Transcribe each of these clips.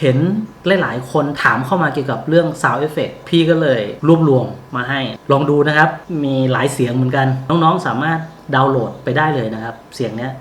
เห็นหลายๆคนถามเข้ามาเกี่ยวกับเรื่อง Sound Effect พี่ก็เลยรวบรวมมาให้ลองดูนะครับมีหลายเสียงเหมือนกันน้องๆสามารถดาวน์โหลดไปได้เลยนะครับเสียงเนี้ย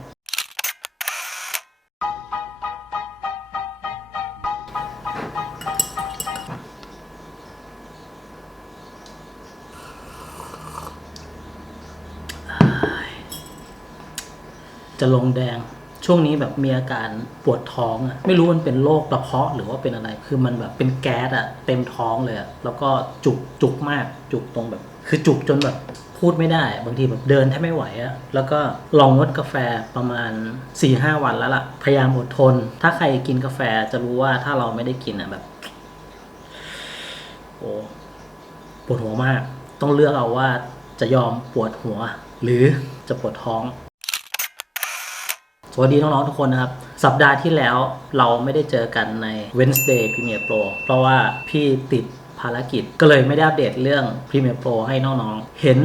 จะลงแดงช่วงนี้แบบมีอาการปวดท้องอ่ะไม่รู้มันเป็นโรคกระเพาะหรือว่าเป็นอะไรคือมันแบบเป็นแก๊สอ่ะเต็มท้องเลยอ่ะแล้วก็จุกมากจุกตรงแบบคือจุกจนแบบพูดไม่ได้บางทีแบบเดินแทบไม่ไหวอ่ะแล้วก็ลองงดกาแฟประมาณ 4-5 วันแล้วล่ะพยายามอดทนถ้าใครกินกาแฟจะรู้ว่าถ้าเราไม่ได้กินอ่ะแบบโอ้ปวดหัวมากต้องเลือกเอาว่าจะยอมปวดหัวหรือจะปวดท้อง สวัสดีน้องๆทุกคนนะครับสัปดาห์ที่แล้วเราไม่ได้เจอกันใน Wednesday Premiere Pro เพราะว่าพี่ติดภารกิจก็เลยไม่ได้อัปเดตเรื่อง Premiere Pro ให้น้องๆเห็น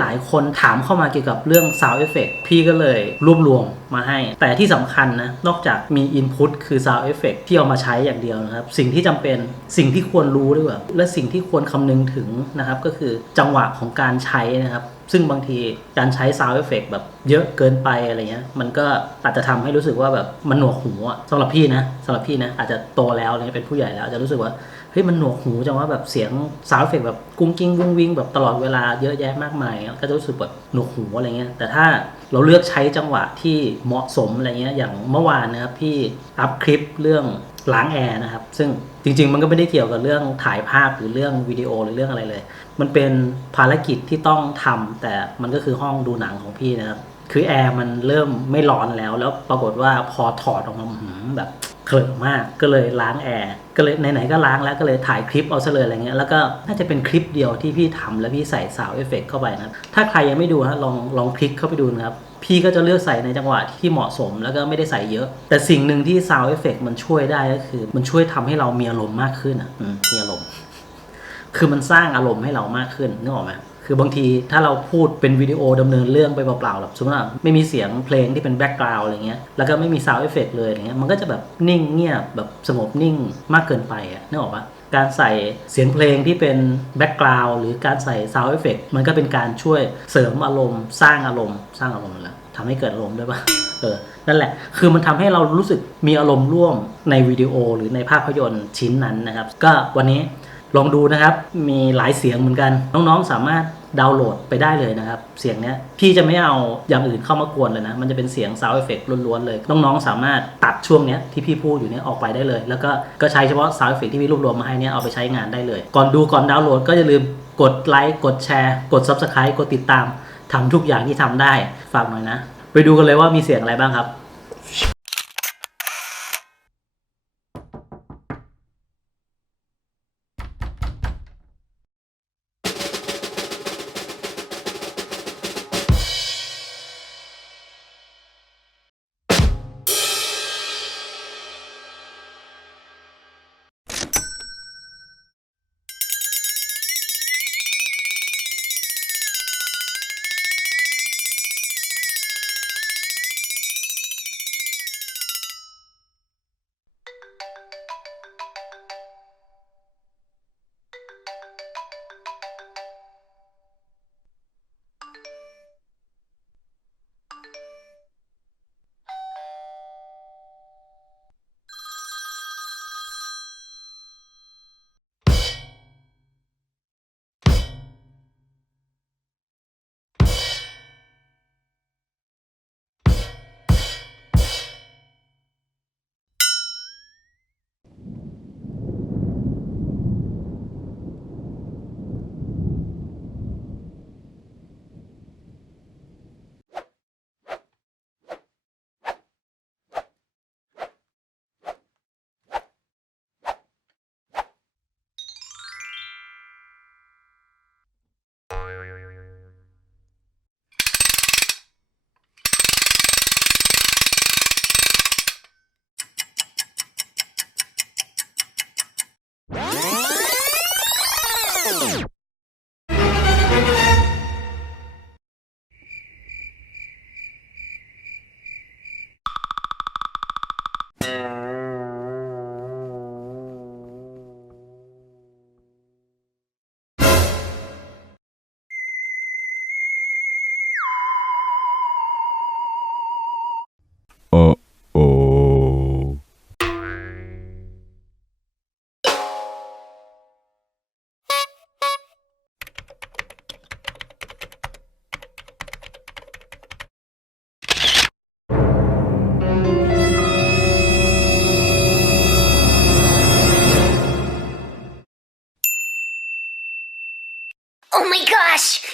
หลายๆคนถามเข้ามาเกี่ยวกับเรื่อง Sound Effect พี่ก็เลยรวบรวมมาให้แต่ที่สำคัญนะนอกจากมี Input คือ Sound Effect ที่เอามาใช้อย่างเดียวนะครับสิ่งที่จำเป็นสิ่งที่ควรรู้ด้วยและสิ่งที่ควรคำนึงถึงนะครับก็คือจังหวะของการใช้นะครับซึ่งบางทีการใช้ Sound Effect แบบเยอะเกินไปอะไรเงี้ยมันก็อาจจะทำให้รู้สึกว่าแบบมันหนวกหูสำหรับพี่นะอาจจะโตแล้วเนี่ยเป็นผู้ใหญ่แล้วอาจจะรู้สึกว่าเฮ้ยมันหนวกหูจังว่าแบบเสียง Sound Effect แบบกุ้งกิ้งวุ้งวิ่งแบบตลอดเวลาเยอะแยะมากมายก็จะรู้สึกแบบหนวกหูอะไรเงี้ยแต่ถ้าเราเลือกใช้จังหวะที่เหมาะสมอะไรเงี้ยอย่างเมื่อวานนะครับพี่อัพคลิปเรื่องล้างแอร์นะครับซึ่งจริงๆมันก็ไม่ได้เกี่ยวกับเรื่องถ่ายภาพหรือเรื่องวิดีโอหรือเรื่องอะไรเลยมันเป็นภารกิจที่ต้องทำแต่มันก็คือห้องดูหนังของพี่นะครับคือแอร์มันเริ่มไม่ร้อนแล้วปรากฏว่าพอถอดออกมาแบบเคลิบมากก็เลยล้างแอร์ก็เลยไหนๆก็ล้างแล้วก็เลยถ่ายคลิปเอาซะเลยอะไรเงี้ยแล้วก็น่าจะเป็นคลิปเดียวที่พี่ทำแล้วพี่ใส่ซาวด์เอฟเฟกต์เข้าไปนะถ้าใครยังไม่ดูนะลองคลิกเข้าไปดูนะครับพี่ก็จะเลือกใส่ในจังหวะที่เหมาะสมแล้วก็ไม่ได้ใส่เยอะแต่สิ่งหนึ่งที่ Sound Effect มันช่วยได้ก็คือมันช่วยทำให้เรามีอารมณ์มากขึ้นมีอารมณ์คือมันสร้างอารมณ์ให้เรามากขึ้นนึกออกไหมคือบางทีถ้าเราพูดเป็นวิดีโอดำเนินเรื่องไปเปล่าๆแบบสมมติว่าไม่มีเสียงเพลงที่เป็นแบ็กกราวด์อะไรเงี้ยแล้วก็ไม่มี Sound Effect เลยอะไรเงี้ยมันก็จะแบบนิ่งเงียบแบบสงบนิ่งมากเกินไปนึกออกปะการใส่เสียงเพลงที่เป็นแบ็กกราวด์หรือการใส่ Sound Effect มันก็เป็นการช่วยเสริมอารมณ์สร้างอารมณ์แล้วทำให้เกิดอารมณ์ด้วยปะนั่นแหละคือมันทำให้เรารู้สึกมีอารมณ์ร่วมในวิดีโอหรือในภาพยนตร์ชิ้นนั้นนะครับก็วันนี้ลองดูนะครับมีหลายเสียงเหมือนกันน้องๆสามารถดาวน์โหลดไปได้เลยนะครับเสียงเนี้ยพี่จะไม่เอาอย่างอื่นเข้ามากวนเลยนะมันจะเป็นเสียง Sound Effect ล้วนๆเลยน้องๆสามารถตัดช่วงเนี้ยที่พี่พูดอยู่เนี้ยออกไปได้เลยแล้วก็ใช้เฉพาะ Sound Effect ที่พี่รวบรวมมาให้เนี้ยเอาไปใช้งานได้เลยก่อนดูก่อนดาวน์โหลดก็อย่าลืมกดไลค์กดแชร์กด Subscribe กดติดตามทำทุกอย่างที่ทำได้ฝากหน่อยนะไปดูกันเลยว่ามีเสียงอะไรบ้างครับ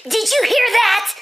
Did you hear that?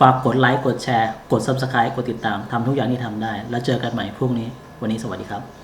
ฝากกดไลค์กดแชร์กด Subscribe กดติดตามทำทุกอย่างที่ทำได้แล้วเจอกันใหม่พรุ่งนี้วันนี้สวัสดีครับ